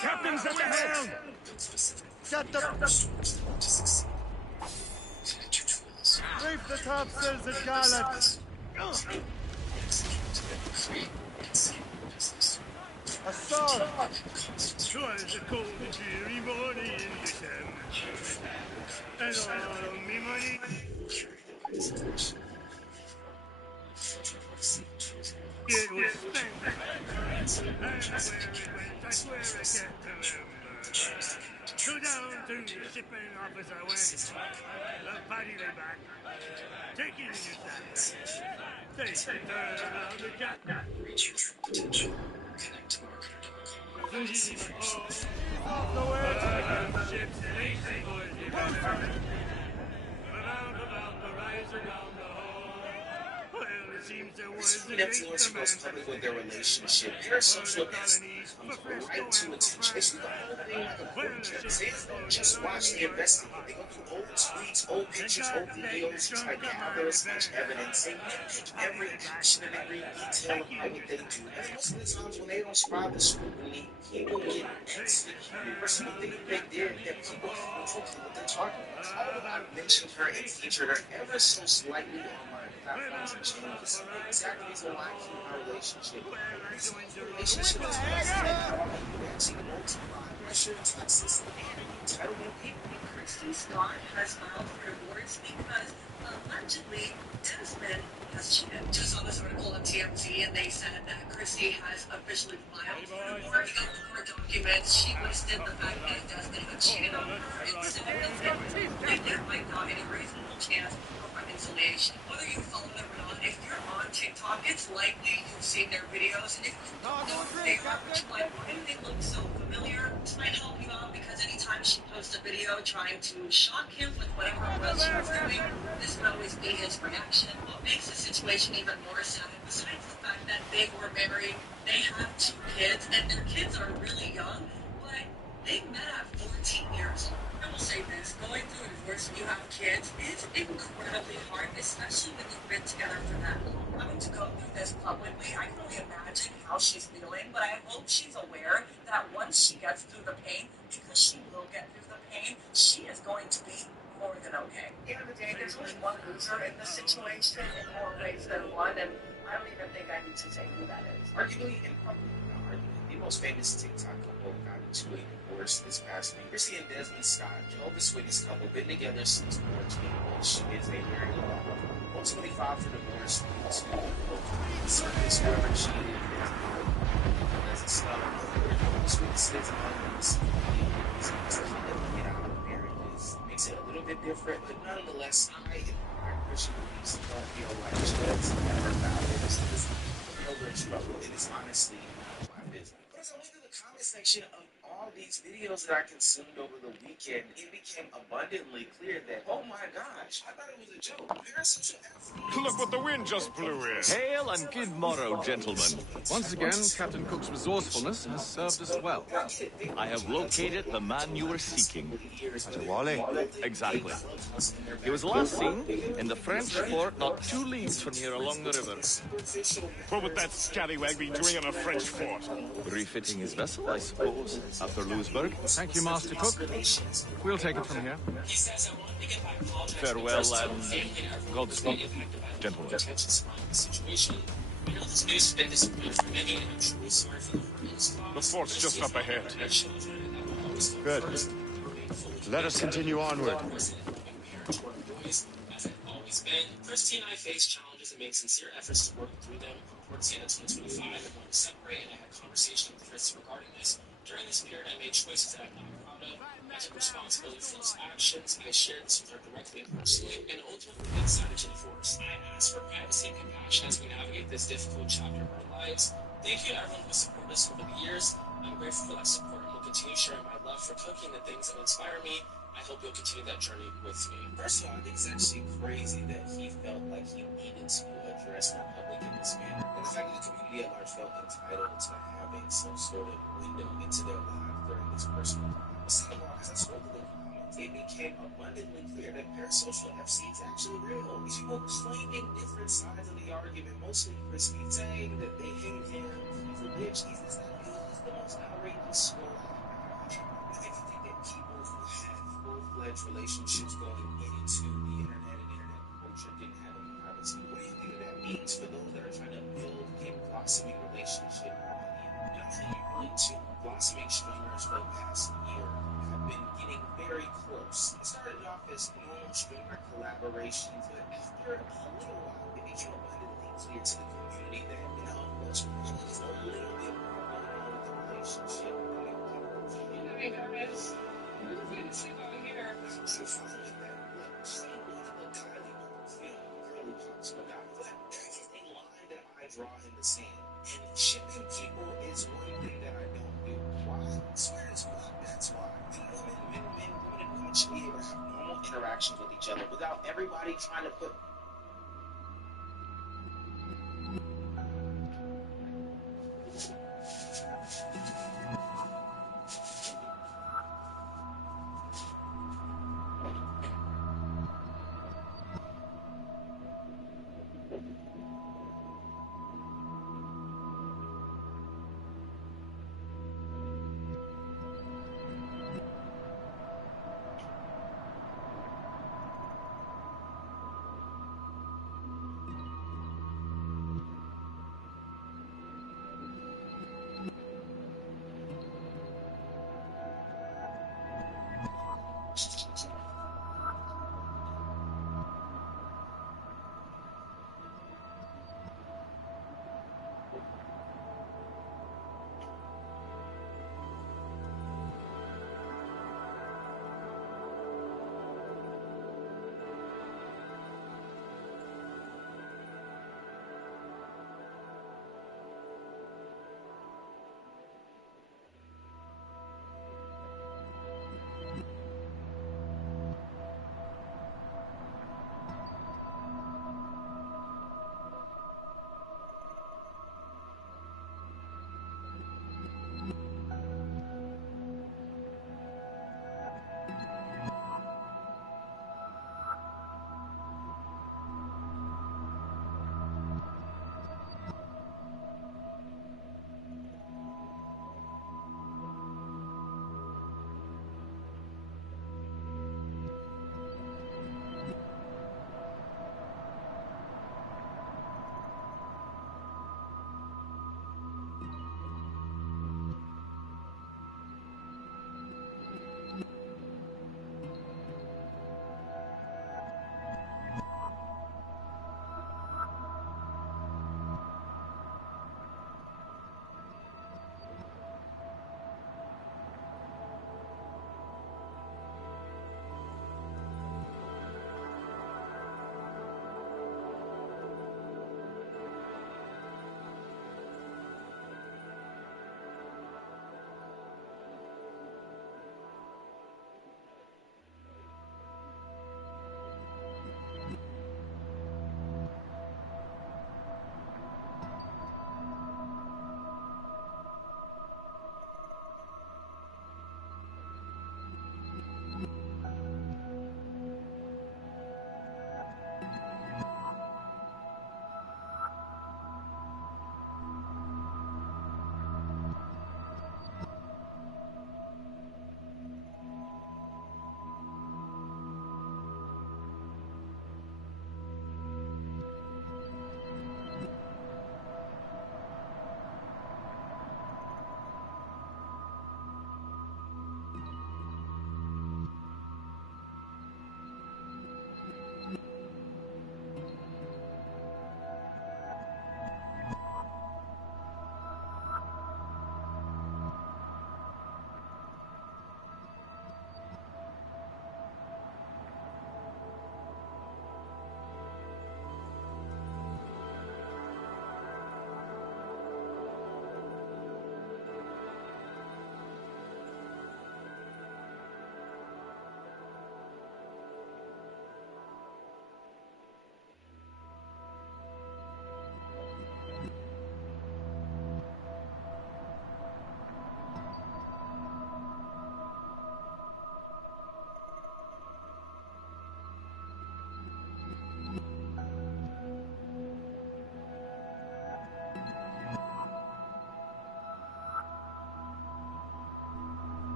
Captain's at the helm! Shut the... Reef the topsails and gallants! A sword! 'Twas a cold and dreary morning in December, and all me money... It was spent, and where it went, I swear I can't remember. So down to the shipping office I went, the party lay back, taking in his sack. They said, turn around the cat. Off the way! The ship's racing, boys, you better. About the rise around the hole. Well, it seems there was a influencer goes public with their relationship. Parasocial incident comes right to attention. They see the whole thing like a court case. They don't just watch, they investigate. They go through old tweets, old pictures, old videos, try to gather as much evidence. They nitpick every action and every detail of what they do. And most of the times when they don't survive the scrutiny, people get executed for something they did that people can't control what they're talking about. Although I've mentioned her and featured her ever so slightly on my platforms and channels, the exact reason why I keep my relationship. Relationship is actually multiply pressure, toxicity, and entitlement. Christy Scott has filed for divorce because allegedly Desmond has cheated. Just saw this article on TMZ, and they said that Christy has officially filed for divorce. In the court documents, she listed the fact that Desmond had cheated on her and significant, and there might not be any reasonable chance of reconciliation. Whether you follow them or not, if you're on TikTok, it's likely you've seen their videos, and if you don't know who they are, like, why do they look so familiar? This might help you out because anytime she posts a video trying to shock him with whatever it was she was doing, this would always be his reaction. What makes the situation even more sad, besides the fact that they were married, they have 2 kids, and their kids are really young, but they met at 14 years old. I will say this, going through a divorce when you have kids is incredibly hard, especially when you've been together for that long. Having to go through this publicly, I can only imagine how she's feeling, but I hope she's aware that once she gets through the pain, because she will get through the pain, she is going to be more than okay. At the end of the day, there's only one loser in this situation in more ways than one, and I don't even think I need to say who that is. Arguably, and probably not arguably, the most famous TikTok couple got into a divorce this past week. Chrissy and Desmond Scott, Jehovah's Witness couple, been together since 2014, which is a very long. Ultimately filed for divorce due to circus, however, she as a star. Jehovah's Witnesses and others to get out of marriages makes it a little bit different, but nonetheless, I admire Christian beliefs and don't feel like she does ever bow into this. No real struggle. It is honestly my business. But as I went through the comment section of all these videos that I consumed over the weekend, it became abundantly clear that, oh my gosh, I thought it was a joke. Parasocial Look what the wind just blew in. Hail and good morrow, gentlemen. Once again, Captain Cook's resourcefulness has served us well. I have located the man you were seeking. Wally? Exactly. He was last seen in the French fort not 2 leagues from here along the river. What would that scallywag be doing in a French fort? Refitting his vessel, I suppose, after Louisburg. Thank you, Master Cook. We'll take it from here. Farewell and Godspeed, gentlemen. The fort's just up ahead. Good. Let us continue onward. Christy and I faced challenges and made sincere efforts to work through them. Towards the end of 2025, I wanted to separate, and I had conversations with Chris regarding this. During this period, I made choices that I'm not proud of. I took responsibility for those actions. I shared this with her directly and personally, and ultimately decided to divorce. I asked for privacy and compassion as we navigate this difficult chapter of our lives. Thank you to everyone who supported us over the years. I'm grateful for that support and will continue sharing my love for cooking and things that inspire me. I hope you'll continue that journey with me. First of all, I think it's actually crazy that he felt like he needed to address the public in this manner. And the fact that the community at large felt entitled to having some sort of window into their lives during this personal time. But second of all, as I scrolled through the comments, it became abundantly clear that Parasocial FC is actually real. These people claiming different sides of the argument, mostly Crispy saying that they hate him, he's a bitch, he's this, that, it was just the most outrageous scroll I have. If you think that people who had full-fledged relationships going into the internet and internet culture didn't have any privacy, what do you think that means for those that are trying to build a blossoming relationship on the internet? And I'll tell you, really, two blossoming streamers for the past year have been getting very close. It started off as normal streamer collaborations, but after a little while, it became abundantly clear to the community that, there's probably a little bit more going on with the relationship. Hey guys, we're fantasy out here. So finally, that same line that Kylie Minogue really talks about. But there is a line that I draw in the sand. And shipping people is one thing that I don't do. Why? Swear is blood, that's why. Men, women, and women should be able to have normal interactions with each other without everybody trying to put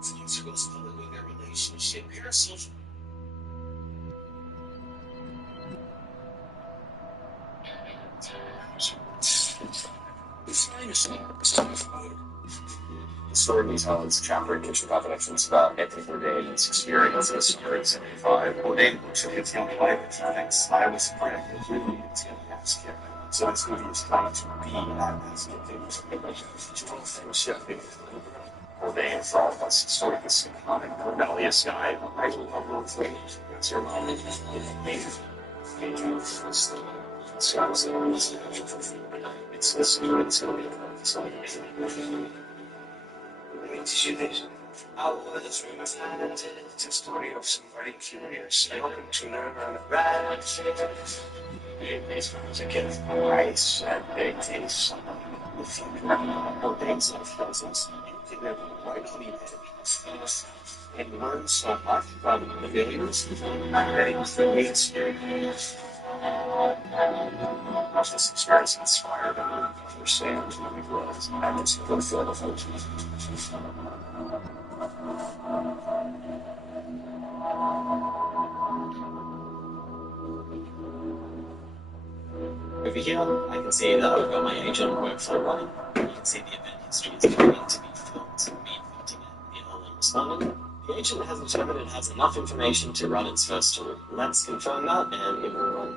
Sponsor goes public with their relationship. Parasocial. The story he tells chapter in Kitchen Confidentials about Anthony Bourdain's experience as a 75. Bourdain works in his young life and he thinks I was friend with really it's going to ask him. So this movie is trying to be that asking things friendship. Bourdain for all of us is sort of this comic rebellious guy. I love things. That's your mom. It's this new it's going to be it's a story of somebody curious and hoping to learn on the ride. These guys are getting rice and big taste. If you know things like presents, you can never right on the edge and learn so much from the failures that it creates you. This experience inspired me to understand who he was and to fulfill the function. Over here, I can see that I've got my agent workflow running. You can see the event history is going to be filled, me filtering it, the LLM responding. The agent has determined it has enough information to run its first tool. Let's confirm that, and it will run.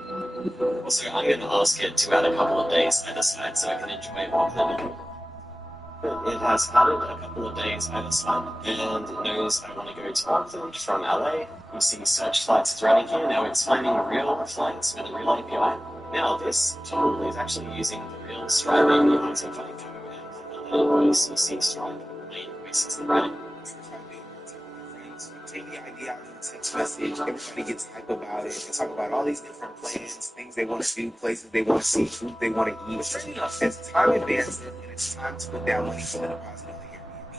Also, I'm going to ask it to add a couple of days either side so I can enjoy Auckland. It has added a couple of days either side, and it knows I want to go to Auckland from LA. You see search flights is running here. Now it's finding real flights with a real API. Now this tool is actually using the real Stripe API, so if I go and OCC Stripe, my invoice is the running. Take the idea out of the text message, everybody gets hype about it, they talk about all these different plans, things they want to do, places they want to see, food they want to eat. As time advances and it's time to put down money for the deposit of the Airbnb,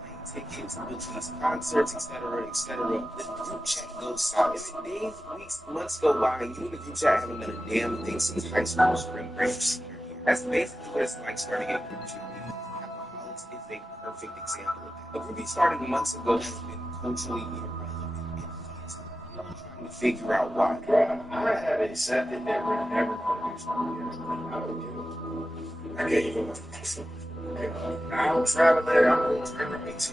plane tickets, movies, concerts, etc., etc., the group chat goes south. And then days, weeks, months go by, and you in the group chat haven't done a damn thing since high school, spring break, senior year. That's basically what it's like starting a group chat. Alcoholics is a perfect example of that. A group we started months ago has been culturally irrelevant and I'm trying to figure out why. I have accepted that we're never going to do something. I can't even. I'm traveling there. I'm going to turn me to.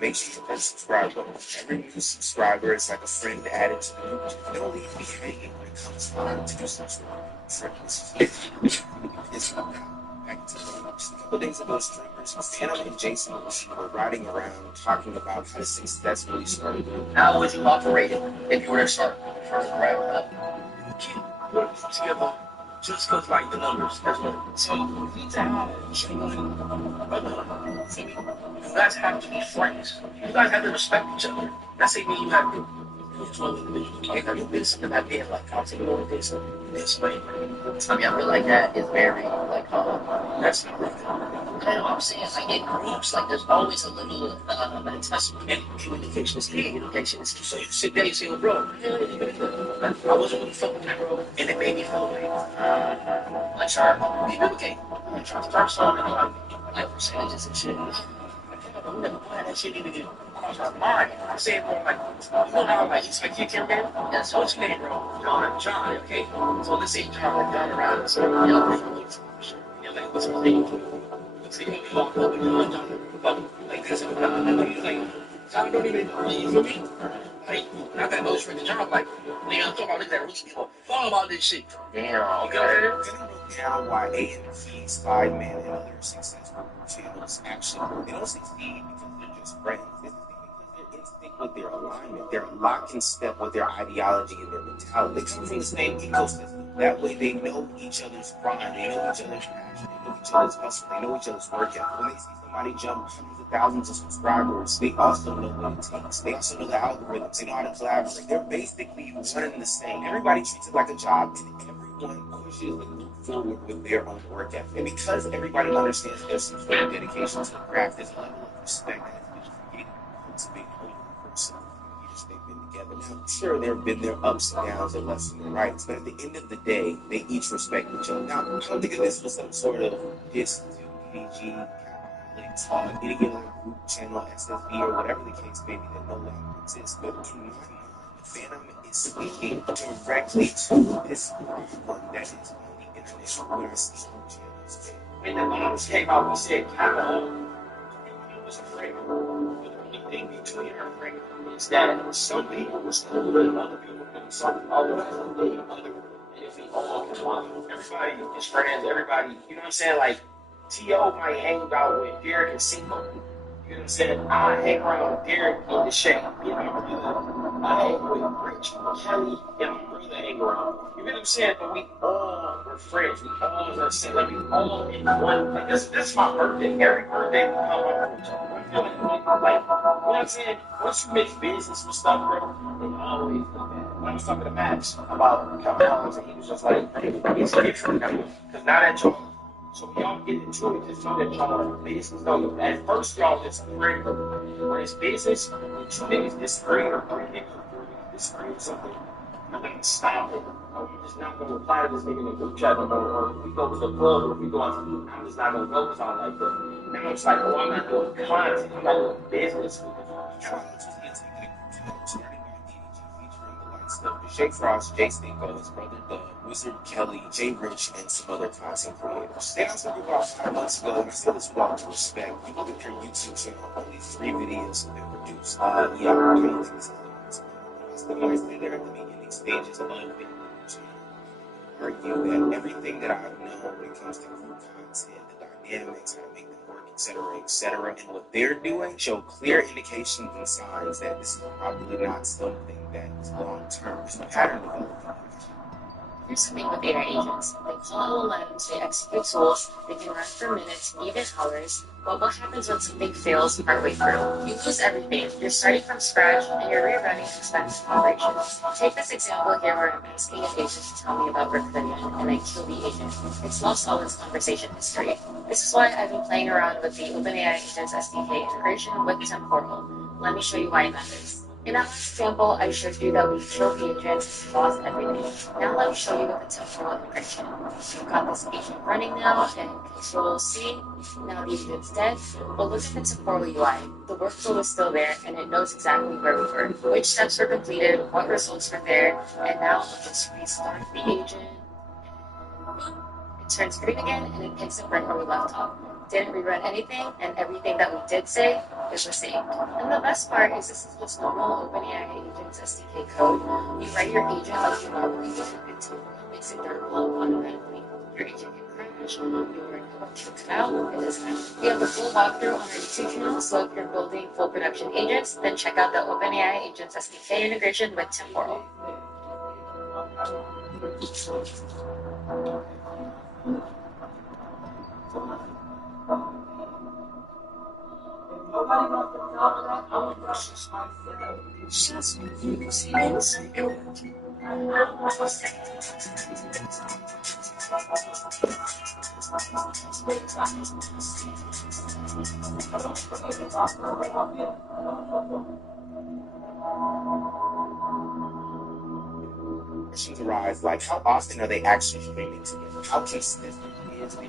Make sure you're a subscriber. Every new subscriber is like a friend added to the group. Don't leave me hanging when it comes time to do some sort of friends. couple days ago, streamers Phantom and Jason were riding around talking about how to successfully start. How would you operate it if you were to start from the ground up? Keep working together just because, like, the numbers. That's what. So you need to have genuine brotherhood. See, you guys have to be friends. You guys have to respect each other. That's it. You have to. Like, are you business and that being like, I'll take over this way. I mean, I feel like that is very, like, that's not right. I know, I'm saying, like, in groups, like, there's always a little attachment. And communication is key. Communication is key. So you sit there, you say, well, bro, I wasn't really fucking with that, bro. And it made me feel like, sharp. Okay. I'm trying to start something, like percentages and shit. I'm never glad that shit even get across my mind. I say it, bro, like, you know how, like, it's like, you can't remember? Yeah, so what's your name, bro? John, okay. So let's say John, like, down around, so, like, what's my name? Let's say, you walk up and John, like this, and like, John don't even, you feel me? Like, not that those for the John, like, nigga, I'm talking about this, that roots before. Fall about this shit. Damn, okay. Then wrote down why AMP's 5-man and other successful channels actually, they don't succeed because they're just friends. They succeed because they're in sync with their alignment. They're locked in step with their ideology and their mentality. They come from the same ecosystem. That way they know each other's grind, they know each other's passion, they know each other's hustle, they know each other's workout. When they see somebody jump hundreds of thousands of subscribers, they also know what it takes. They also know the algorithms. They know how to collaborate. They're basically one and the same. Everybody treats it like a job, and everyone pushes and moves forward with their own work ethic. And because everybody understands there's some sort of dedication to the craft, there's a level of respect that has been created to being a whole person. They've been together. Now, sure, there have been their ups and downs and lefts and rights, but at the end of the day, they each respect each other. Now, I don't think of this was some sort of diss to EDG, any given group, channel, SSB, or whatever the case may be that no longer exists. But in my mind, Phantom is speaking directly to this one that is on the internet where I see channels. When the bombs came out, we said, Capital was afraid. But the only thing between our afraid is that some people were still good and other people couldn't. Some other people other. And if we all come on, everybody is friends, everybody, you know what I'm saying? Like, T.O. might hang out with Derek and Cinco. You know what I'm saying? I hang around with Derek in the shade. You know what I'm I hang with Rich, Kelly, and my brother hang around. You know what I'm saying? But we all were friends. We all were saying, like, we all in one. Like, that's my birthday. Every birthday we come out with each other. I feel like, you know what I'm saying? Once you make business with stuff, bro, they always do that. When I was talking to Max about Calvin Collins, and he was just like, it's different now. Because now that y'all, so y'all get into it, just know that y'all are business. No, at first y'all just afraid. When it's business, two niggas disagree, or three niggas disagree or something, I'm gonna stop it. Or you're just not gonna reply to this nigga in the group chat no more. Or if we go to the club, or if we go out to eat, I'm just not gonna go because I like that. Now it's like, oh, I'm not doing content, I'm not doing business. Jay Frost, Jay Stinko, his brother Doug, Wizard Kelly, Jay Rich, and some other content creators. They also grew about 5 months ago, and I say this with all due respect. You look at their YouTube channel, only 3 videos have been produced. I don't think this is the one. I say they're at the beginning stages of being argue that everything that I've known when it comes to group content, the dynamics, how to make them work, etc., and what they're doing show clear indications and signs that this is probably not something that is long-term. It's a pattern development. Here's the thing with AI agents. They call LLMs, they execute tools, they can run for minutes, even hours, but what happens when something fails partway through? You lose everything. You're starting from scratch, and you're rerunning expensive operations. Take this example here where I'm asking an agent to tell me about Recursion, and I kill the agent. It's lost all its conversation history. This is why I've been playing around with the OpenAI Agents SDK integration with Temporal. Let me show you why it matters. In our last example, I showed you that we killed the agents, lost everything. Now let me show you with the temporal integration. We've got this agent running now, and Control-C, now the agent's dead. But look at the temporal UI. The workflow is still there, and it knows exactly where we were, which steps were completed, what results were there, and now I'll just restart the agent. It turns green again, and it picks up right where we left off. Didn't rerun anything, and everything that we did say is the same. And the best part is this is just normal OpenAI Agents SDK code. You write your agent like you normally would, and Temporal makes it durable automatically. Your agent can crash, challenge. You are going to cut out, it doesn't matter. We have the full walkthrough on our YouTube channel, so if you're building full production agents, then check out the OpenAI Agents SDK integration with Temporal. Questions arise like, how often are they actually streaming together? How consistent is their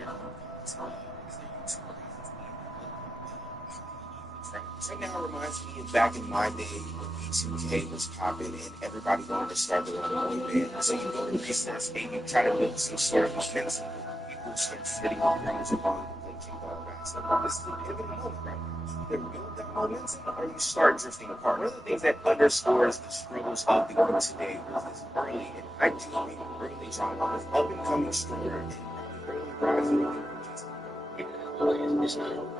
right now, it reminds me of back in my day when B2K was popping and everybody wanted to start their own boy band. So you go to recess and you try to build some sort of momentum. People start sitting on rings along and play kickball basketball. This is a pivotal moment right now. Either build that momentum or you start drifting apart. One of the things that underscores the struggles of the group today was this early, and I do mean early drama, with up and coming stronger and early rising. It's not over.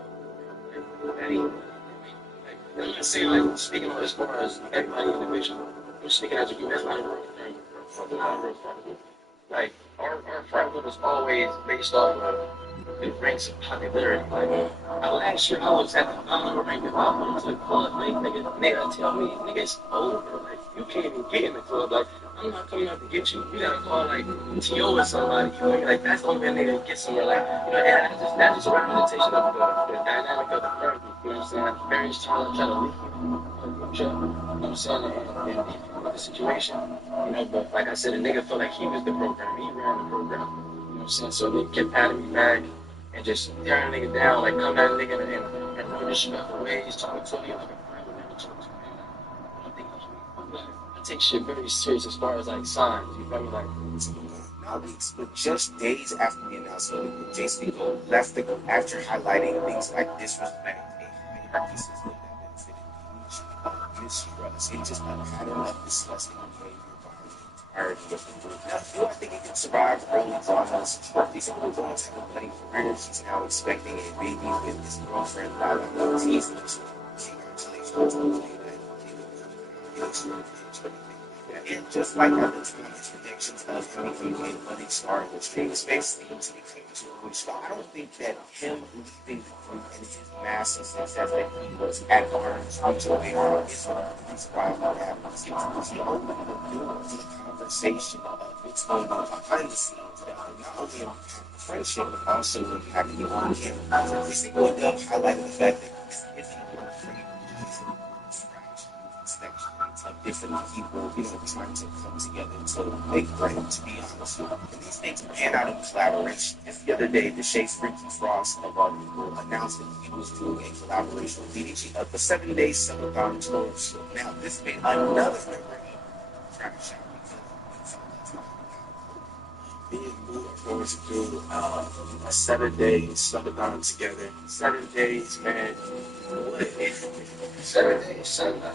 I'm not saying like speaking as far as everybody individual. I'm speaking as a group. That's not a real thing for the non-real. Like our friendship was always based off of the ranks of popularity. Like last year I was at the number rank if I went to the club, nigga tell me nigga it's over. Like you can't even get in the club. Like I'm not coming out to get you. You gotta call like T.O. or somebody. You know, like that's the only way a nigga get somewhere. Like you know, and that's just a representation of the dynamic of the friend group. You know what I'm saying? Various times I try to leave you. You know what I'm saying? And with the situation, you know, but like I said, a nigga felt like he was the program. He ran the program. You know what I'm saying? So they kept patting me back and just tearing a nigga down, like coming at a nigga in no disrespectful ways, talking to me like a friend would never talk to me. I think I take shit very serious as far as like signs. You feel me? Like not weeks, but just days after the announcement when Jason Gold left the group after highlighting things like disrespect and practices that benefited mistrust and just a pattern of disgusting behavior by the entirety of the group. Now, do I think it can survive early dramas? These people don't have a budding career. She's now expecting a baby with his girlfriend Lala Ortiz. Congratulations. And just like at the time, his predictions of him becoming a budding star in the streaming space seem to be coming to fruition. I don't think that him leaving the group and his massive success that he was at arm's reach away from is one of the reasons why what happens. He opened the door to the conversation of what's going on behind the scenes that will not only impact friendship but also impact the on camera. This thing would highlight the fact that it's of different people, you know, trying to come together to make bread, to be honest. And these things pan out in collaboration. Just the other day, the Shea Freaky Frost of our people announced that he was doing a collaboration with DDG of the 7-day Summertime Tour. Now, this made another member of Crash Out. Me and Boo are going to do a 7-day summertime together. 7 days, man. What? 7 days, Sunday.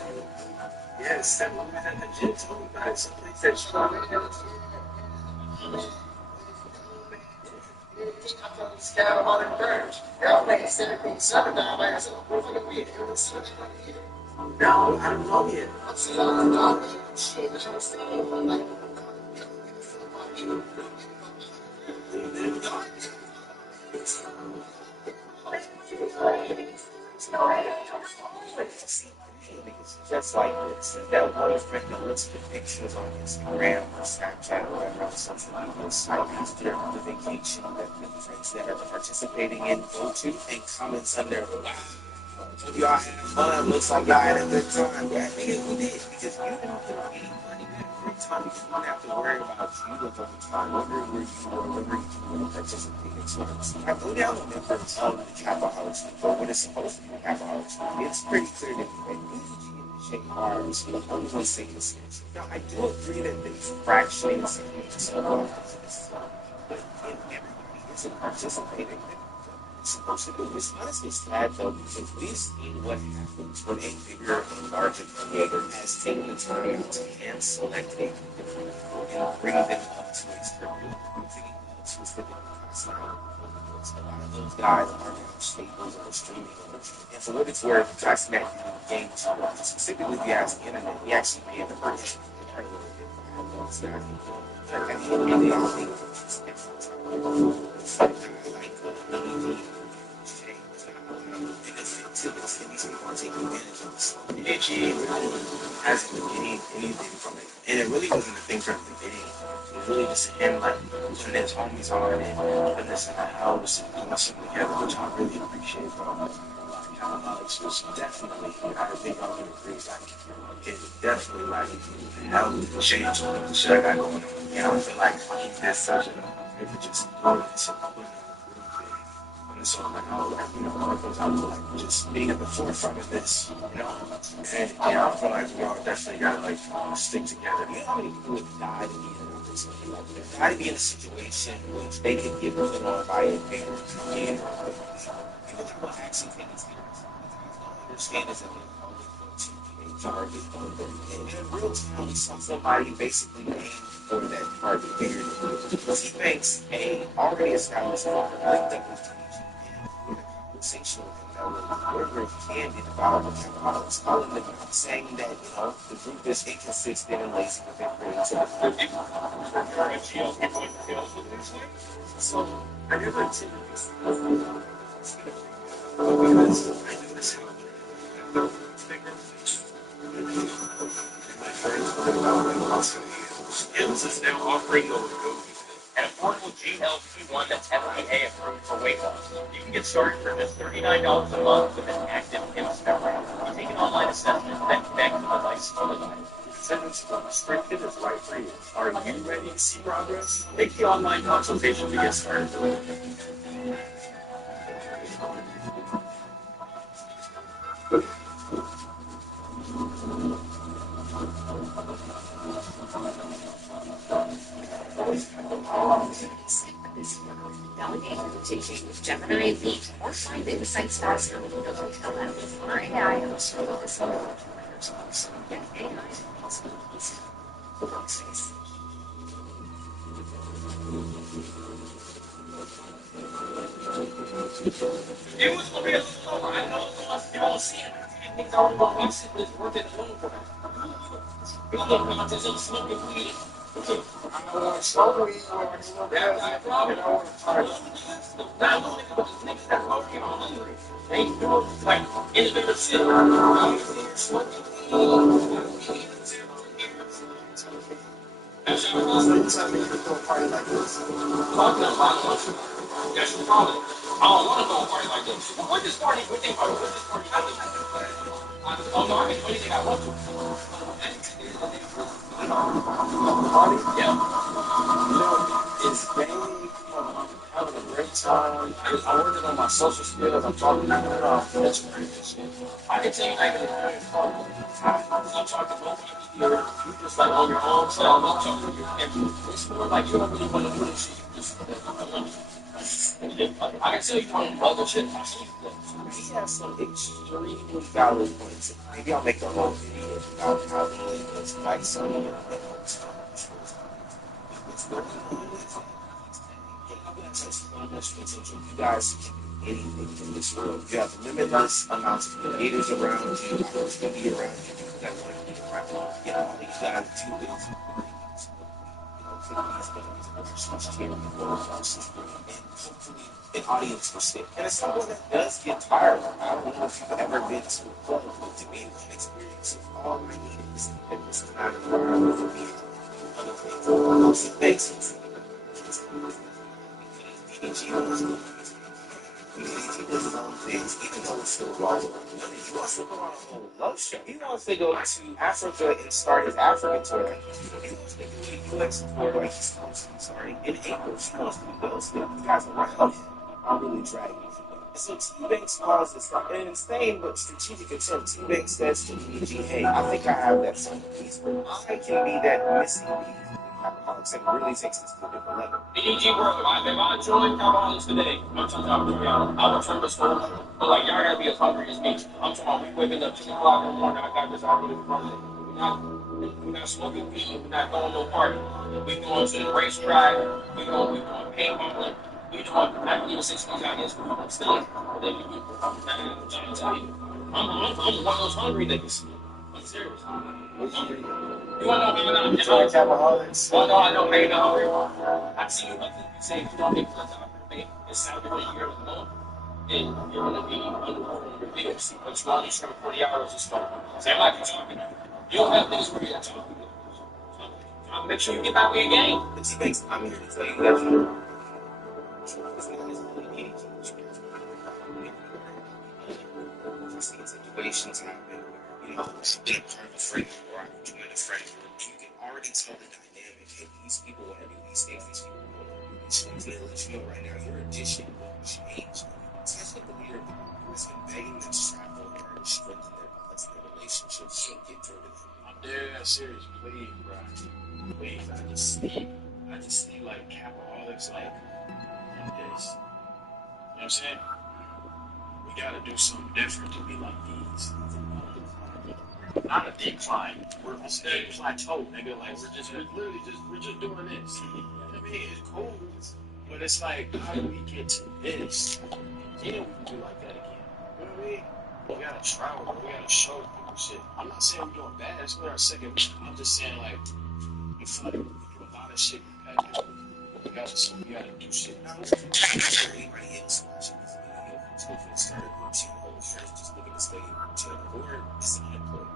Yeah, 7 women at the gym told me about it. Someplace that you know. Just come from the scout of all them birds. They'll make a 7-day summertime. Like I said, we're going to be here. No, I don't know yet. I'm saying, I don't know. Shit, that's what I'm saying. Like, just like this. That one friend that looks at the pictures on Instagram or Snapchat or whatever other social media site after the vacation that the friends that are participating in go to and comments under, wow, hope y'all had fun, looks like y'all had a good time. Yeah, nigga, we did, because you didn't put any money back free time. You don't have to worry about you the whole time, wondering where you were, wondering if you were participating. So I go down the members of the Capaholics, or what is supposed to be the Capaholics. It's pretty clear that Shea Arms, the only one saying this. Now, I do agree that there's fractioning segments of this, but if everybody isn't participating, it's supposed to do. It's honestly sad though, because we've seen what happens when a bigger and larger creator has taken the time to hand select a different people and bring them up to a script. I'm thinking of specifically. A lot of those guys are now staples of the streaming. And for what it's worth, Tyson Matthews game specifically if you ask the internet, he actually made the first. At the end of the day, I think these people are taking advantage of this. The AGA really hasn't gained anything from it. And it really wasn't a thing for him to gain. It was really just him like putting his homies on it, putting this in the house, and putting something together, which I really appreciate from Alex was definitely, I think I'm going to agree, like, it definitely, like, helped change the shit I got going on. You know, I feel like he did such a, it was just doing this and putting it really big. And so, like, I was like, you know, because I was like, just being at the forefront of this, you know, and, you know, I feel like we all definitely got to, like, stick together. You know how many people have died to be in this? They've died to be in a situation which they could get put on by a parent, and people that actually take it seriously. Understand is that they're target. And in real time, we saw somebody basically aim for that target figure. T Banks already established linked up with TG conversation with him that we're very candid about I was calling them out saying that, you know, the group is inconsistent and lazy with their creativity. So I never intended this because I knew this how Skims is now offering Wegovy, an affordable GLP-1 that's FDA approved for weight loss. You can get started for just $39 a month with an active Hims program. You take an online assessment, then connect with a licensed provider. Sentence restricted is right for you. Are you ready to see progress? Take the online consultation to get started. Gemini Elite or find insights faster with the Hotel app with our AI host for this Get AI possibilities for workspace. It was going to be a slow. I know you don't see it. I think all the weeks it was worth it alone for them. You look about this little smoking weed. I want to smoke weed. I probably don't want to try it. Not only but the niggas that smoking are hungry. They ain't doing like in the city. I'm smoking weed. That's how I'm tell me you can go party like this. Talking about that's the problem. I don't want to go party like this. What this party? What they party? What this party? Oh no, I can do anything I want to. Party? Yeah. You know, it's mainly having a great time. I'm working on my social skills. I'm talking to people. That's great. I can tell you, I can I'm talking to both people here. You just like on your own. So I'm not talking to you. And it's more like you don't really want to do this shit. You just I can tell you on other shit. He has some extremely valid points. Maybe I'll make a whole video about how he was like some of your you guys can do anything in this world. You have limitless amounts of creators around you, others can be around you, people that want to be around you. You know, all you guys do is an audience will stick. And it's someone that does get tired. I don't know if you've ever been to a club, but to me, an experience of all I need is this kind of environment for me. Other things, it makes sense. DDG does his own things, even though it's still wrong. He wants to go on a whole love show. He wants to go to Africa and start his African tour. He wants to do a US tour like he's supposed to, sorry, in April. He wants to do those things. You guys around him are really dragging him. And so T Banks calls this, and insane but strategic intent. T Banks says to DDG, hey, I think I have that same piece where I can be that missing piece. And really takes this to a different level. DDG World, if I join Cowboys today, I'm talking about I would turn the school. But like, y'all gotta be as hungry as me. I'm talking about we waking up 2 o'clock in the morning. I got this already from it. We're not smoking weed. We're not going to no party. We going to the racetrack. We going paintballing. We doing, I can even say something out here. I'm still, whatever you do. I'm trying to tell you. I'm one of those hungry niggas. I'm serious. I'm hungry. You want to know how I know? You like alcoholics? Well, no, I know how you know. I see you like you say, you don't make fun of me. It's Saturday, you're alone. And you're going to be underwater in your videos. What's wrong? You spend 40 hours or so. Say, I'm not talking to you. You don't have things where you're talking to you. Make sure you get back with your game. But see, Banks, I'm here to tell you that situations happen where, you know, it's been a part of a friend or I join a friend group, and you can already tell the dynamic. Hey, these people want to do these things, these people want to do these things. They let you know right now your addition will change. Especially if the leader has been begging them to travel or strengthen their bonds in their relationships. You don't get through it. I'm dead serious, please, bro. Please, I just see like capaholics like in this. You know what I'm saying? We gotta do something different to be like these. Not a decline. We're on a plateau, nigga. Like we're just doing this. You know what I mean? It's cool, but it's like, how do we get to this? Yeah, we can do like that again. You know what I mean? We gotta travel. We gotta show people shit. I'm not saying we're doing bad. It's not our second. I'm just saying like, I feel like we do a lot of shit. We gotta do shit. Anybody else watching this video who's looking to start a routine whole church, just looking to stay in routine, or is unemployed?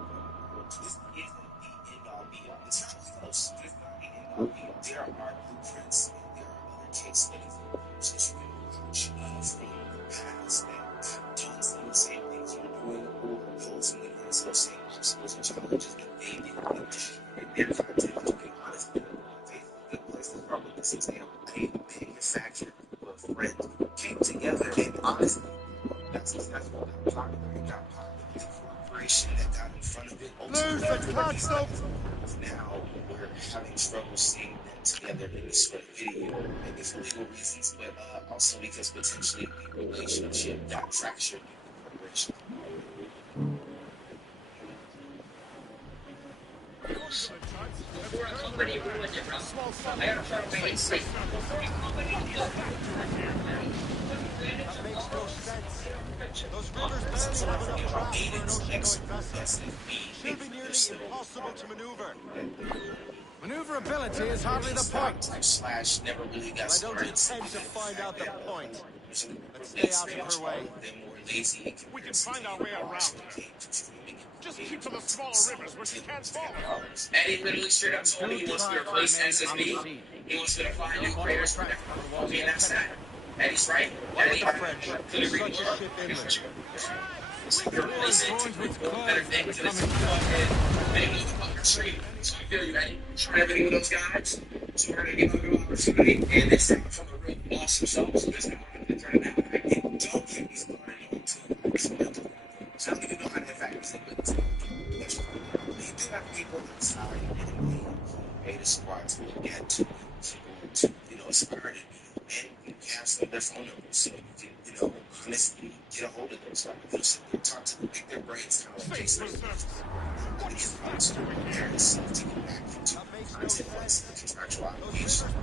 This isn't the end-all be-all. It's not close. It's not the end-all be-all. There are blueprints and there are other case studies that you can approach from the past that have done some of the same things you're doing or posing against those same obstacles and challenges that they did in their content. To be honest, Facebook, good place to start with this example. A manufacturer or a friend came together and honestly got successful, got popular, it got popular. The corporation that got in front of it now we're having trouble seeing them together in this sort of video, maybe for legal reasons, but also because potentially the relationship got fractured in the corporation. Before a company ruined it, bro. I gotta try to make it safe. Before a company deals That makes no sense. Those rivers barely have enough track for an ocean-going vessel. Should be nearly impossible to maneuver. Maneuverability is hardly the point. Slash never really got I don't intend to find out the point. Let's stay out of her way. We can find our way around her. Just keep to the smaller rivers where she can't follow. Eddie literally straight up told me he wants to be replaced SSB. He wants to find new creators for that. Okay, that's that. Eddie's right. Eddie, could agree more. You're replacing better things to this fucking Eddie was the fucking street. So I feel you, Eddie. Trying everything with those guys. So we're gonna give them a new opportunity. And this time from a real boss himself. So this time we're gonna turn it down. I don't think he's going to so I don't even know how that factors in, but you do have people inside and pay the squad to get to aspire to be, and you can have some of their phone numbers so you can, honestly get a hold of them. So you sit there, talk to them, pick their brains, kind of like Jason. What is the honest to prepare yourself to get back into content once the contractual obligations.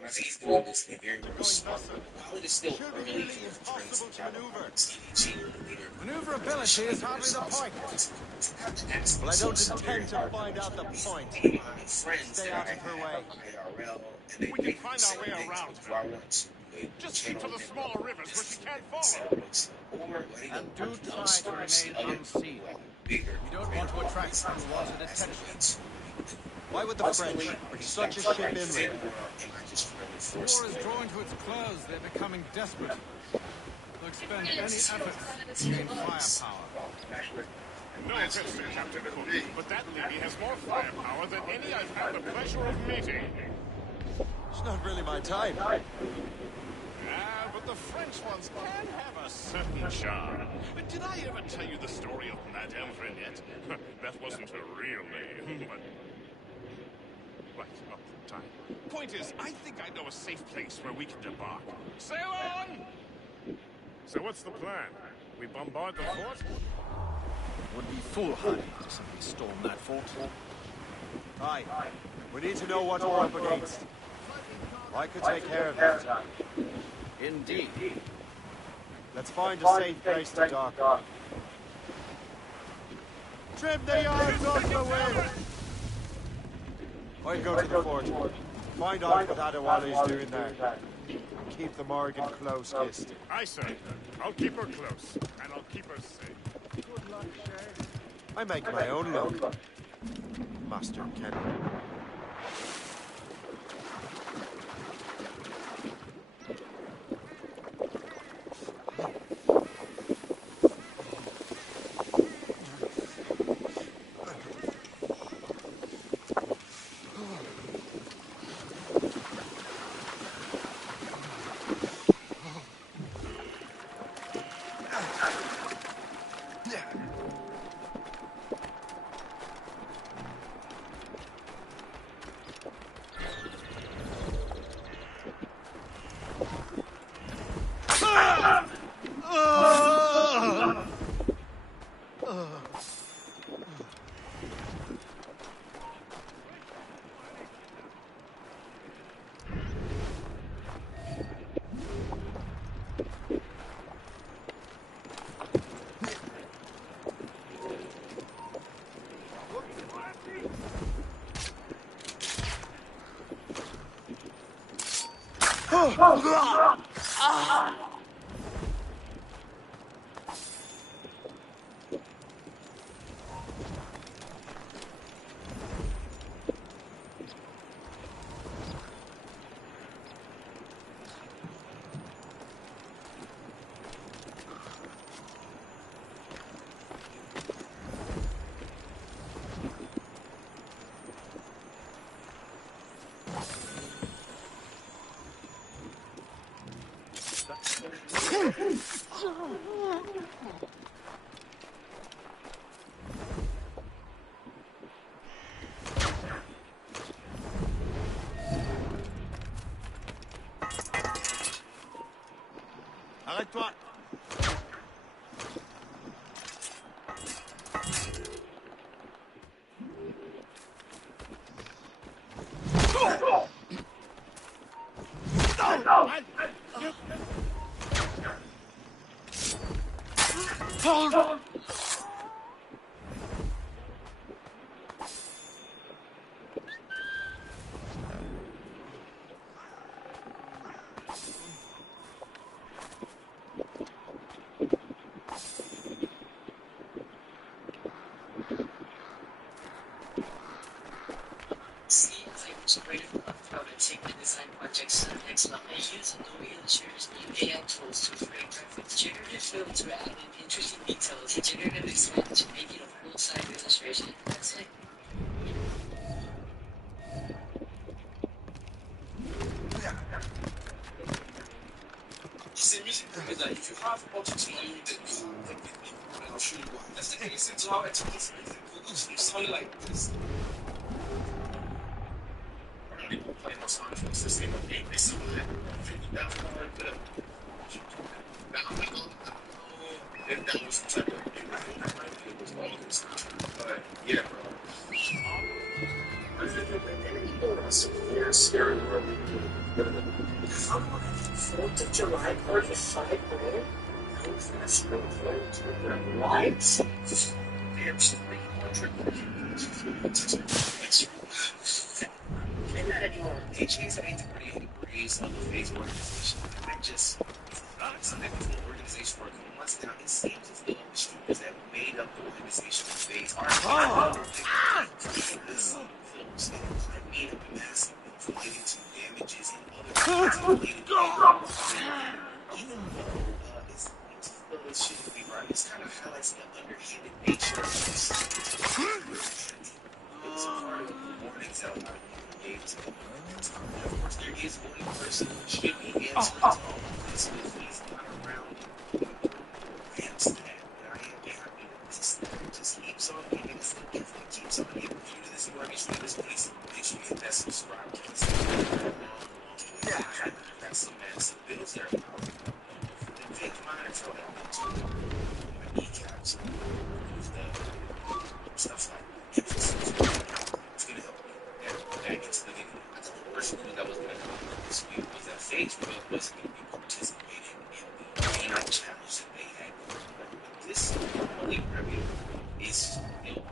And I think he's doing this in a very, very smart way. While it is still early for trends and CDG, the leader. Maneuverability is hardly the point. Well, I don't intend to find out the point. Stay out of her way. We can find our way around her. Just keep to the smaller rivers where she can't follow. And do try to remain unseen. We don't want to attract unwanted attention. Why would the French bring such a ship inland? The war is drawing to its close. They're becoming desperate. They'll expend any effort to gain firepower. No offense to Captain Cook, but that lady has more firepower than any I've had the pleasure of meeting. It's not really my type. But the French ones can have a certain charm. But did I ever tell you the story of Madame Renette? That wasn't her real name, but... Right, up for time. Point is, I think I know a safe place where we can debark. Sail on! So what's the plan? We bombard the fort? Would be foolhardy to simply storm that fort. Aye. We need to know what we're up against. I could take care of that. Indeed. Let's find a safe place to dock. Trim the yards off the wind! I'll go to the fort. Find out what Adewale is doing there. Keep the Morrigan close, Gist. Aye, sir. I'll keep her close, and I'll keep her safe. Good luck, Sheriff. I make my own luck, Master Kennedy. Arrête-toi! Seems like it's great upfront and take the design projects to the next level. I use Adobe Illustrator's new AI tools to create graphics. Generative filter added interesting details. Generative expand to make it a full-size illustration. That's it. C'est musique de médaille. Tu feras pour tout ce monde. I'll show you why. That's the thing. It's how I took this music. It sounded like this. We're not even playing those songs. It's the same thing. They sound like $50,000 bill. If that was the type of thing, it was all this. But yeah, bro. From 4th of July, 45 grand. No fast food. What? It's 300. And not anymore. They changed it to 48 degrees of the phase organization. I just, it's an actual organization for a couple months now. It seems as though the students that made up the organization phase are this films and made up massive related to damages and other related even though it's it shouldn't be right. It's kind of highlights the underhanded nature of this. It's a part of the warnings out there. Of course, there is one person who should be answering to all of this, but he's not around. I understand, but I am happy that this just keeps on being this thing keeps on being. If you're to this organization, this place, make sure you hit that subscribe to this. That's some massive bills there. Then take mine and throw that into my kneecaps. wasn't going to be participating in the final challenge that they had. This only revenue is, you know,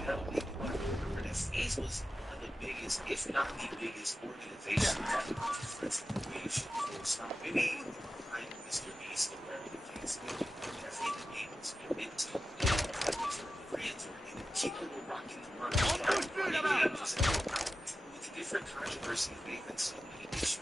I don't think remember that FaZe was one of the biggest, if not the biggest, organization that offers creation for some. Maybe behind Mr. Beast or whatever the case may be. Definitely the game was into friends or keeping the rock in the mud. With the different controversies, they've been so many issues.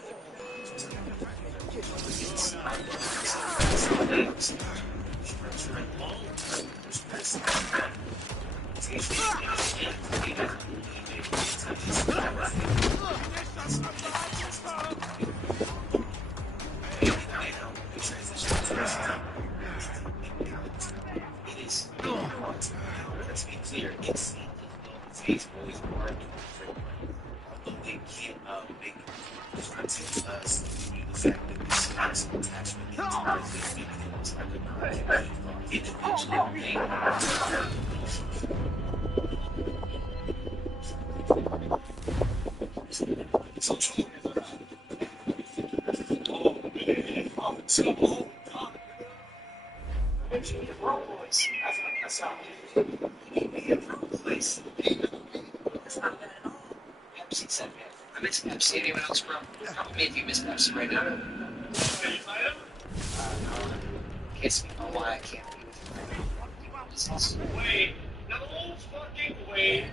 Let's be clear, it seems as though FaZe boys are doing pretty well. Although they can't make content with us due to the fact that we see some attachment into this video. It's like a individual thing. That's how we have no place. That's not bad at all. Pepsi said, man. I miss Pepsi. Anyone else, bro? Maybe you miss Pepsi right now. Kiss me. Oh, why I can't be with you right now. Wait. No fucking way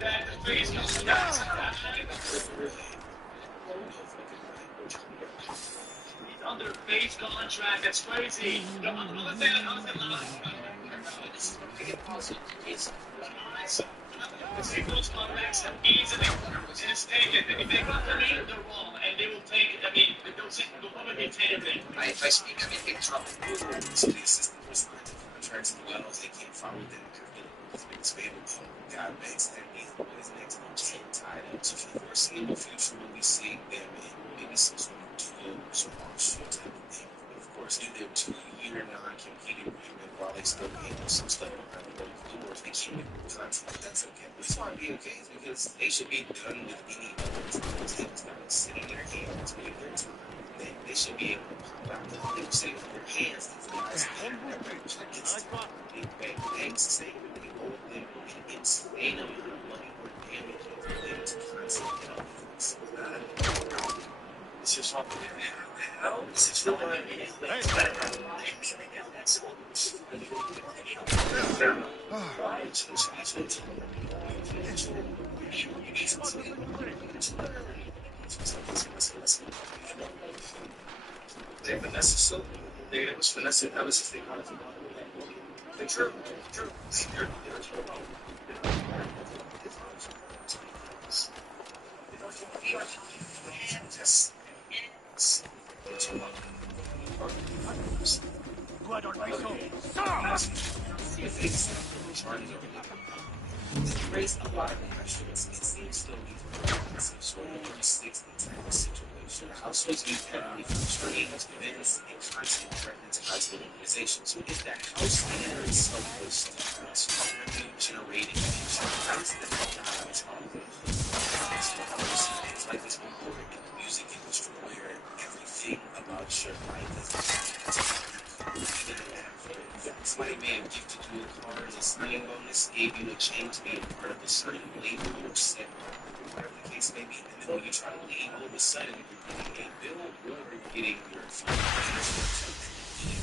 that the FaZe comes down. He's under FaZe contract. That's crazy. The other thing I was going to this is going to get possible. Those contracts are easily and it's taken. If they come to me, they're wrong, and they will take. I mean, they'll probably take everything. If I speak, I'm in big trouble. So the assistant was signed to contracts as well. They can't follow them because it's favorable. God makes them these boys next to stay tied up. So for the foreseeable future, we'll be seeing them in maybe some sort of duos or martial type of thing. But of course, do their 2-year non-competing agreement while they still handle some stuff behind the doors. They keep it contract. That's okay. It's going to be okay because they should be done with any other times. They just got to sit in their hands with their time. They should be able to pop out the they say with their hands. These guys have their it's big bang bangs say that they owe them an insane amount of money or damage related to concept and other things. It's just something that hell. It's just not like they Vanessa so they was Vanessa that was his thing. True. It raised a lot of questions. It seems though we've some sort of 360 type of situation. The house was used heavily for trade, events, and constant threats to high-school organizations. So if that house in and of itself was revenue generating, how does that help the house? It's like this before in the music industry where everything about your life is somebody may have gifted you a car as a signing bonus, gave you a chain to be a part of a certain label or set, whatever the case may be. And then when you try to leave, all of a sudden you're getting a bill or you're getting your financial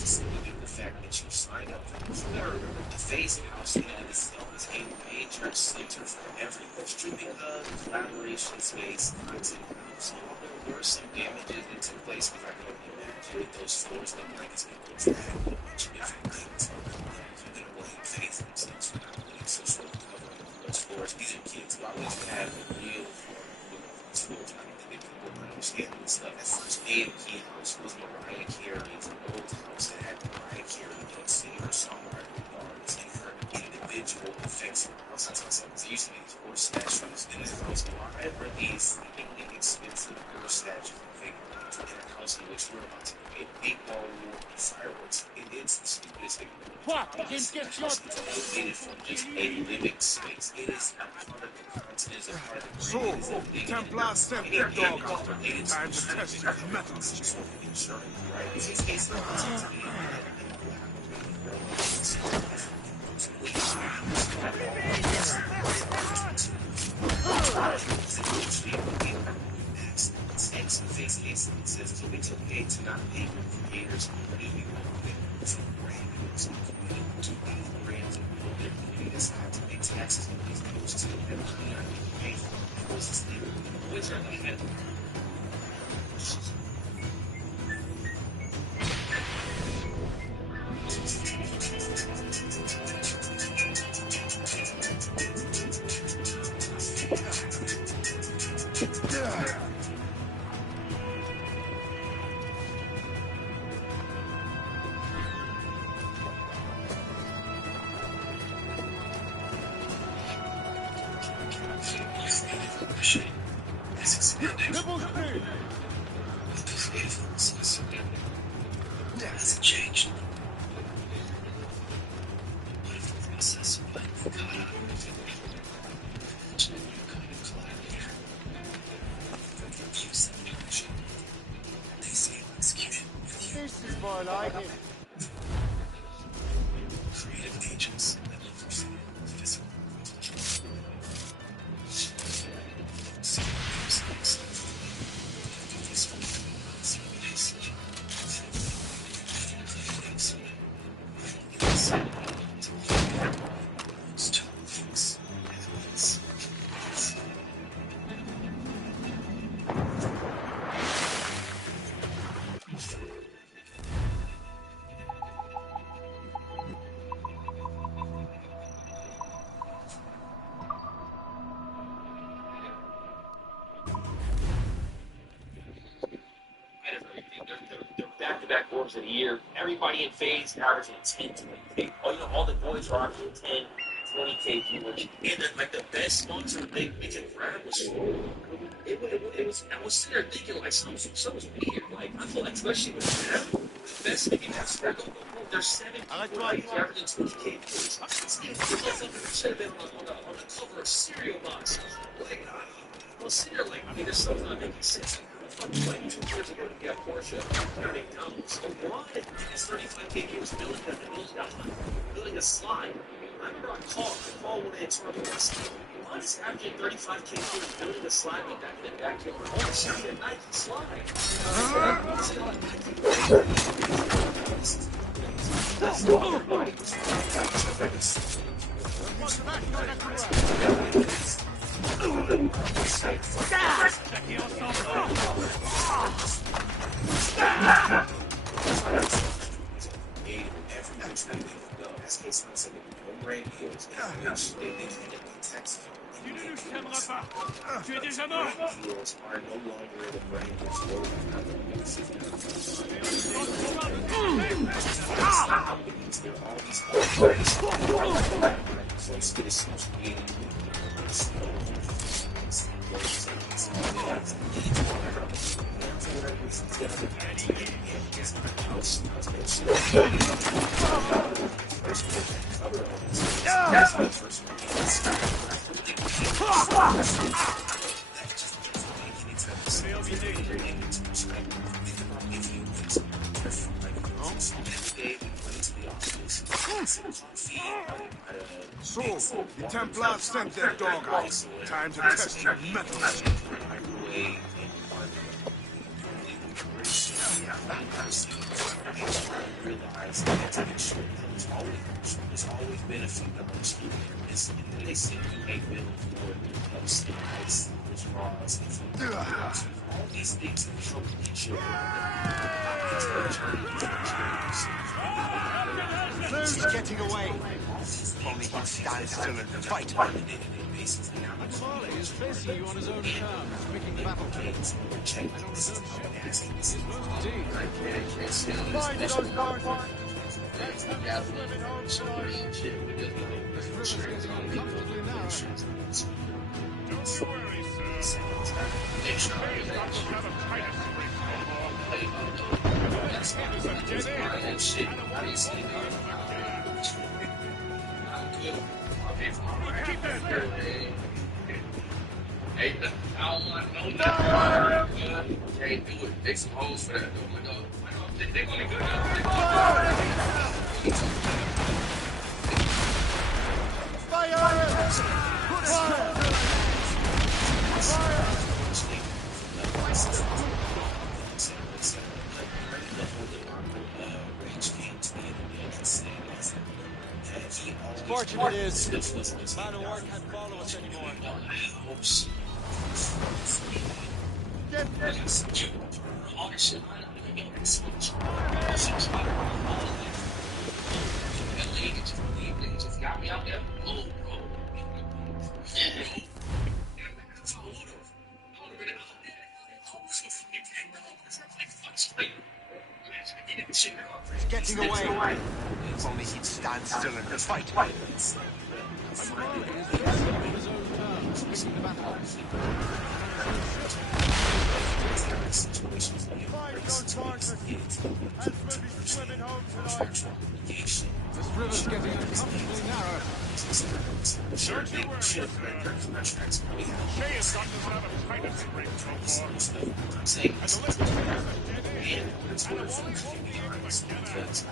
simply the fact that you signed up for this. The FaZe house in and of itself is a major center for everything. Streaming hub, collaboration space, content house. There were some damages that took place, if I can only imagine with those floors look like it's been close to a bunch of different things. You're going to blame FaZe themselves for not putting some sort of covering on those floors. These are kids who always have a real floors. I don't think people understand this stuff. That first AMP house was Mariah Carey's old house that had Mariah Carey, the singer, songwriter, artist, and her individual effects. There used to be these horse statues in this house. Why were these expensive horse statues in a house in which we're about to be big ball war and fireworks. It's the stupidest thing. What? He gets shot. It is just a living space. It is not part of the continent. It's a part of the So, brain. It is a big Templar sent their dog after me. Time to test your mettle. right? It's it's okay to not pay for creators but even some brands to be brands and build their community decide to pay taxes on these things to them not pay for what's this thing which are the head hasn't changed. What if the process might be caught up with a new kind of collaborator? Use that direction. They say execute it with you. This is more like it. Creative agents that live for physical world. Back-to-back wars of the year. Everybody in phase averaging 10 to 20K. Oh, all the boys are averaging 10, 20K viewers. And then, the best sponsor they can grab was it was. I was sitting there thinking something was weird. I feel like especially with them, the best they can have. There's 7 people averaging 20K viewers. It should have been on the cover of cereal box. I was sitting there there's something not making sense. 2 years ago to get Porsche and McDonald's. So why is 35K viewers building a slide? I remember on call when they had turned on this. Why is averaging 35K viewers building a slide like that in the backyard? Oh, it should be a Nike slide. That's all everybody Tu ne nous tiendras pas. Tu es déjà mort. So, the Templars sent their dog out. Time to test your mettle. Realize that to make sure there's always been a female student. And they seem to make them for steroids, withdrawals, and all these things that show the children. Who's getting away? Only he stands still and fight. Marley is facing you on his own terms, making battle plans. I don't negotiate. His most deed. Find those guards. This river's getting uncomfortably narrow. Don't you worry, sir. Very much will have a tight spring. That's why that shit. I didn't see it. Hey, I don't want no nothing. Can't do it. Make some holes for that, though, my dog. They're gonna go Fortunate is, Manowar can't follow us anymore. Got me out there. Oh, bro. He's getting away. If only he'd stand still and fight. This river's getting uncomfortably narrow. Don't you worry, sir. Shay has gotten us out of tight ring so far. And the lift is dead end. And the Wallys won't be able to get out.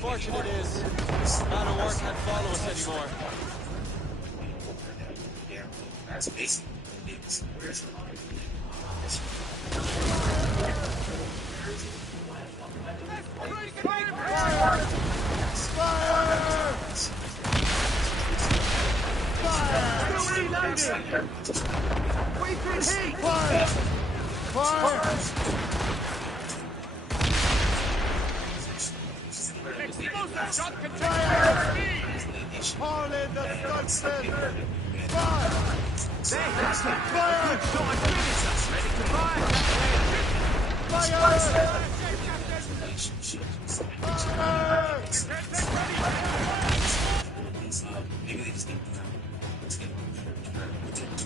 Fortunate is, Manowar can't follow us anymore. Yeah, that's basically it. Where's the maybe they just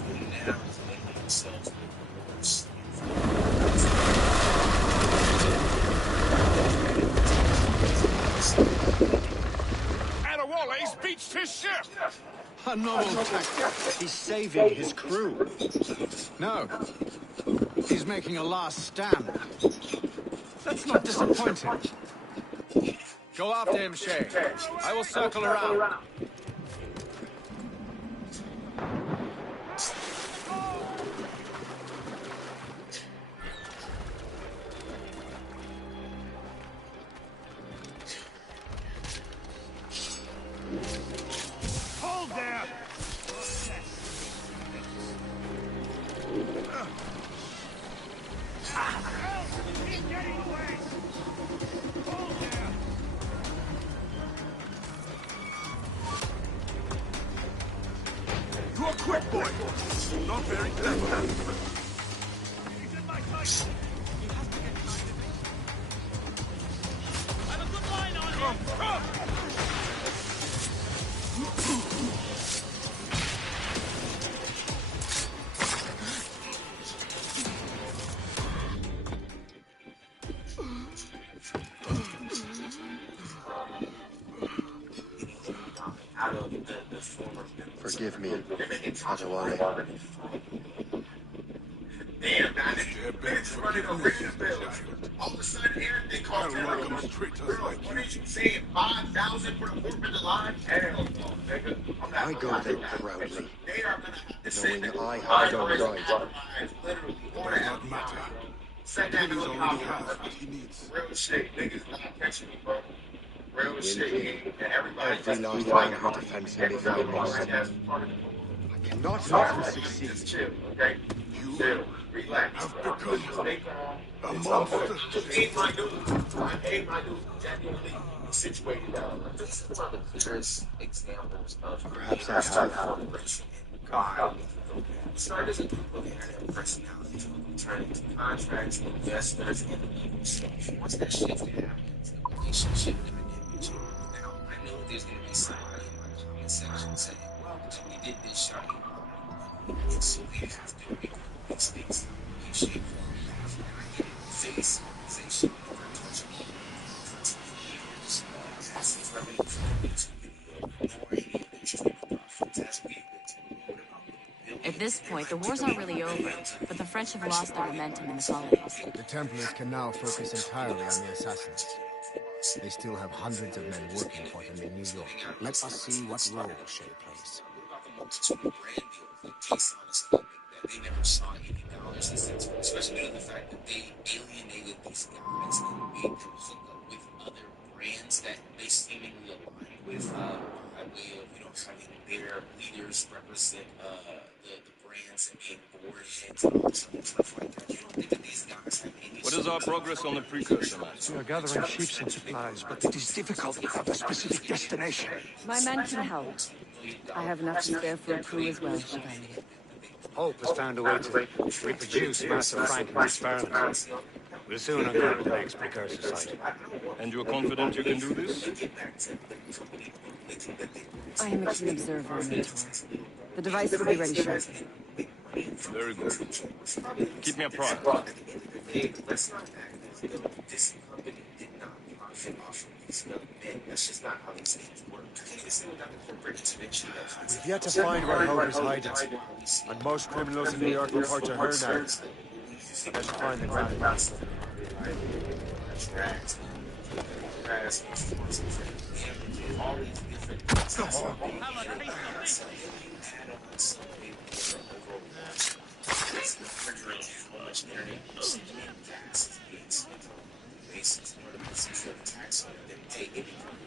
need to now themselves worse. Adewale's beached his ship! A novel tactic. He's saving his crew. No. He's making a last stand. Let's not disappoint him. Go after him, Shay. I will circle around. Hold there! He's getting away! Hold there! You are quick, boy. Not very clever. He's in my sight! I have a good line on him! Come! Forgive me, Adewale. Damn, man, it's running a radio bill. All of a sudden, here they call what are you saying? 5,000 for the 4th of July? Hell no, nigga. I go there proudly, They are gonna have to say knowing that I have done right. literally It does not matter. Send that Achilles to already has what he needs. Real shit, niggas not catching me, bro. Real Every last man who defends him if I must. I cannot let him succeed. You have become a monster. I paid my dues. Genuinely situated down. This is one of the clearest examples of Perhaps I have. God. Started as a group of internet personalities who would turn into contracts, investors, and leaders. Once that shift happens, the relationship never did. Now, I know there's going to be somebody in my comment section saying, well, Jimmy did this, Shawty. So we have to make these things shape and I get it. Face organization for touching years as his revenue from YouTube video or any other streaming platforms as we At this point, the war's not really over, but the French have lost their momentum in the colonies. The Templars can now focus entirely on the assassins. They still have hundreds of men working for them in New York. Let us see what role Shay plays. They never saw any dollars and cents, especially due to the fact that they alienated these guys and made them hook up with other brands that they seemingly align with by way of, having their leaders represent the brands and being board heads and all this other stuff like that. You don't think that these guys have any... What is our progress on the precursor, Master? We are gathering sheep and supplies, but it is difficult without a specific destination. My men can help. I have enough to spare for a crew as well, Chevalier. Hope has found a way to reproduce Master Franklin's experiments. We'll soon uncover the next precursor site. And you're confident you can do this? I am a keen observer and mentor. The device will be ready shortly. Very good. Keep me apprised. This company did not profit off of these young men. That's just not how these things work. We've yet to find where Hope is hiding, and most criminals in New York report to her now. Let's find the ground.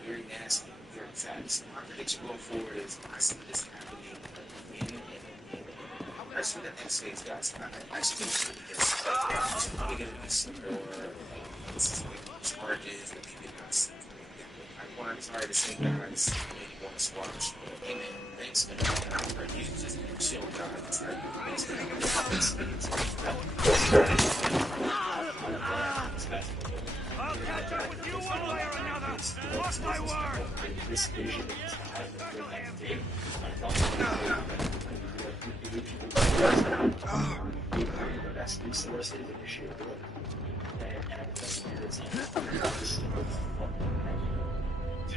Very nasty, very fast. My prediction going forward is I see this happening again and again. I see that next phase, guys. I still see this. Probably going to be some more charges that we did not see. I'm sorry to say, guys, maybe want to squash. Hey, man, thanks, man. I'm ready to just chill, guys. I'll catch up with you one way or another. Mark my word.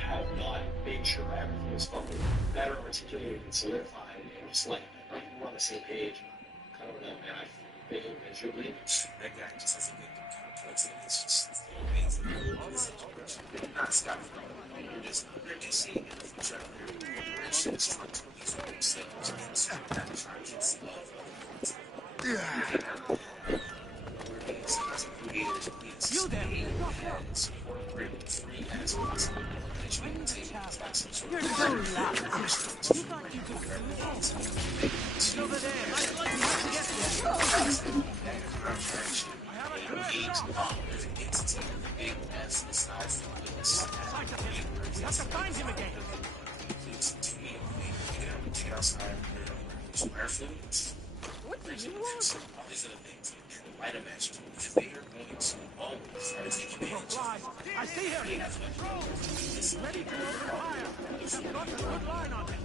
Have not made sure everything is better articulated and solidified and just like we're on the same page. I don't know, man. I failed miserably. That guy just has a victim complex, and it's just amazing. Not Scott Free. You're just seeing it from Trevor. Corporations trying to use themselves and targets of you there. Free as possible. You're so loud. You thought you could fool? Over there. I'd like to get there. I have a clear shot. We have to find him again. What do you want? These are the things that might have mentioned. If they are going to always try to take advantage of. I see him. Ready to open fire. I've got a good line on him.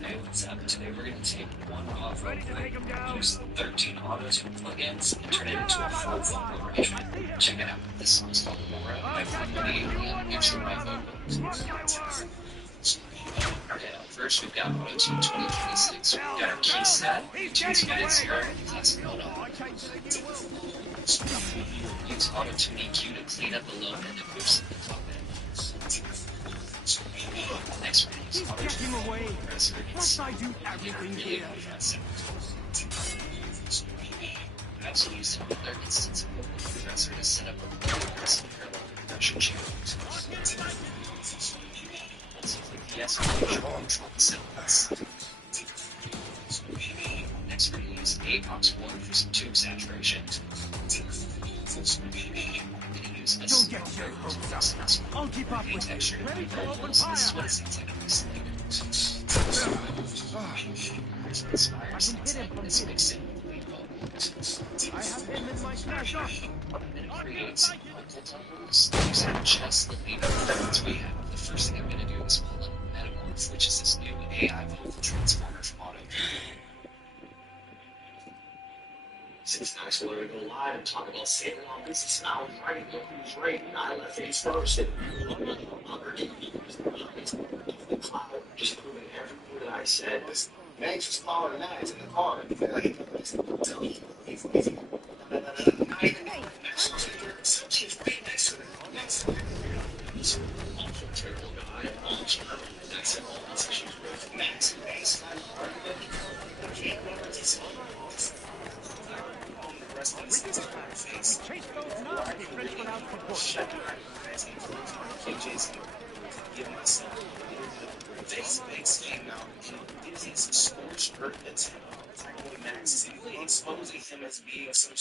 Hey, what's up? Today we're going to take one off-road vehicle, use 13 autos with plugins, and turn it into a full vocal arrangement. Check it out. This song's called Laura by Family, and make sure my vocals. Okay, first we've got Auto Tune 2026. We've got our key set. Tunes edits here. Classic photo. Use Auto Tune EQ to clean up the low end and boost the top end. Next, we're going to use Auto Tune compressor. It's really compressive. I also use another instance of the compressor to set up a compressive parallel compression channel. Yes, control settings. Next, we're going to use AUX1 for some tube saturation. I'm going to use a I'll keep up with texture. Ready to open This fire. is what it seems like on this thing. Inspires this mixed in with lead vocals. I have him in my treasure. And it creates multiple tones. These are just the lead vocals we have. The first thing I'm going to do is pull in Metamorph, which is this new AI vocal transformer from Auto. Since next we're going to go live and talk about saving on business and I was writing the who's right and I left face first and the cloud, just proving everything that I said. This banks are smaller than that, it's in the car. Exposing him as being some